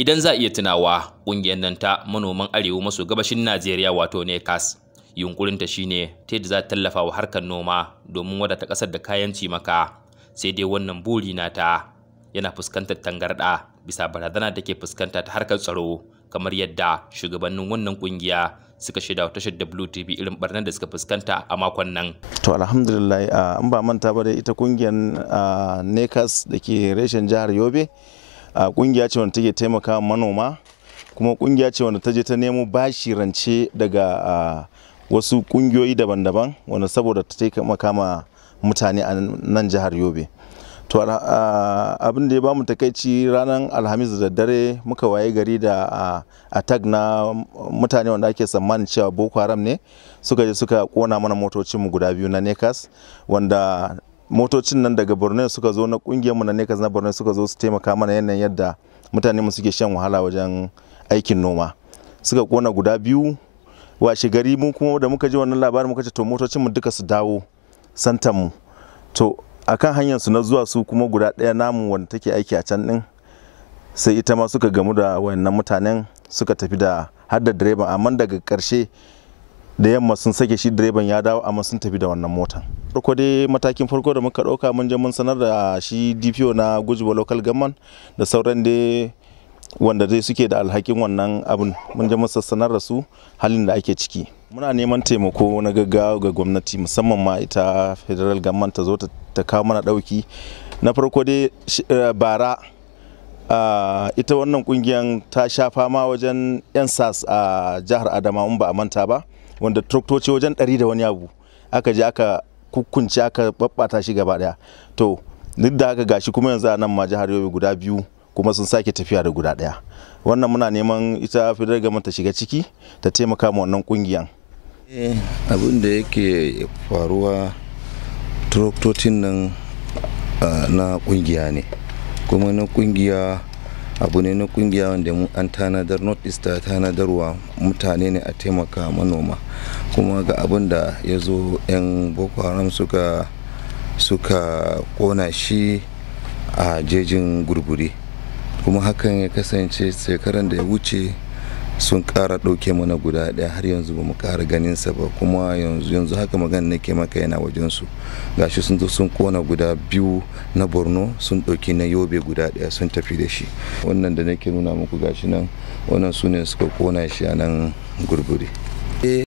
Idan za a iya tunawa, ƙungiyar nan ta manoman arewa maso gabashin Najeriya wato NECAS, yunkurinta shine ta yadda za ta tallafa wa harkar noma domin wadata ƙasar da kayan cimaka. Sai dai wannan buri nata yana fuskantar tangarɗa bisa barazana da ke fuskanta ta harkar tsaro, kamar yadda shugabannin wannan ƙungiya suka shaida wa tashar WTV irin barnar da suka fuskanta a makon nan. To alhamdulillah, an ba manta ba da ita ƙungiyar NECAS da ke reshen jihar Yobe, kungiya ce wanda take taimaka manoma, kuma kungiya ce wanda ta je ta nemo bashi rance daga wasu kungiyoyi daban-daban wanda saboda ta taimaka ma mutane a nan jihar Yobe. To abin da ya bamu takaici, ranar Alhamis da daddare muka waye gari da attack na mutane wanda ake tsammanin cewa Boko Haram ne suka je suka kona mana motocinmu guda biyu na NECAS, wanda motocin nan daga Borno suka zo, na kungiyar mu na NECAS na Borno suka zo su taimaka mana yanayin yadda mutane mu suke shan wahala wajen aikin noma. Suka kona guda biyu. Washe gari mu kuma da muka ji wannan labarin muka ce to motocin mu duka su dawo santan mu. To akan hanyar su na zuwa su kuma guda ɗaya namu wanda take aiki a can din, sai ita ma suka gamu da wayannan mutanen suka tafi da har da direban, amma daga ƙarshe da yamma sun sake shi direban ya dawo, amma sun tafi da wannan motan. Farko dai matakin farko da muka ɗauka, mun je mun sanar da shi DPO na Gujiba Local Government da sauran dai wanda dai suke da alhakin wannan abin, mun je mun sanar da su halin da ake ciki. Muna neman taimako na gaggawa ga gwamnati, musamman ma ita federal government ta zo ta kawo mana ɗauki. Na farko dai bara ita wannan kungiyar ta sha fama wajen 'yan SARS a jihar Adamawa, ba a manta ba, wanda traktoci wajen 100 da wani abu aka je aka kukkunce aka babbata shi gaba daya. To duk da haka gashi kuma yanzu a nan ma jihar Yobe guda biyu kuma sun sake tafiya da guda daya. Wannan muna neman ita federal government ta shiga ciki ta taimaka ma wannan kungiyan. Abin da yake faruwa, traktocin nan na kungiya ne, kuma na kungiya abu ne na kungiya wanda an tanadar, North East ta tanadarwa mutane ne a taimaka manoma. Kuma ga abin da ya zo, 'yan Boko Haram suka kona shi a jejin Gurburi, kuma hakan ya kasance shekaran da ya wuce sun kara ɗauke mana guda ɗaya, har yanzu ba mu kara ganinsa ba. Kuma yanzu haka magana nake maka yana wajensu, gashi sun zo sun kona guda biyu na Borno, sun ɗauki na Yobe guda ɗaya sun tafi da shi. Wannan da nake nuna muku gashi nan, wannan su ne suka kona shi a nan Gurburi.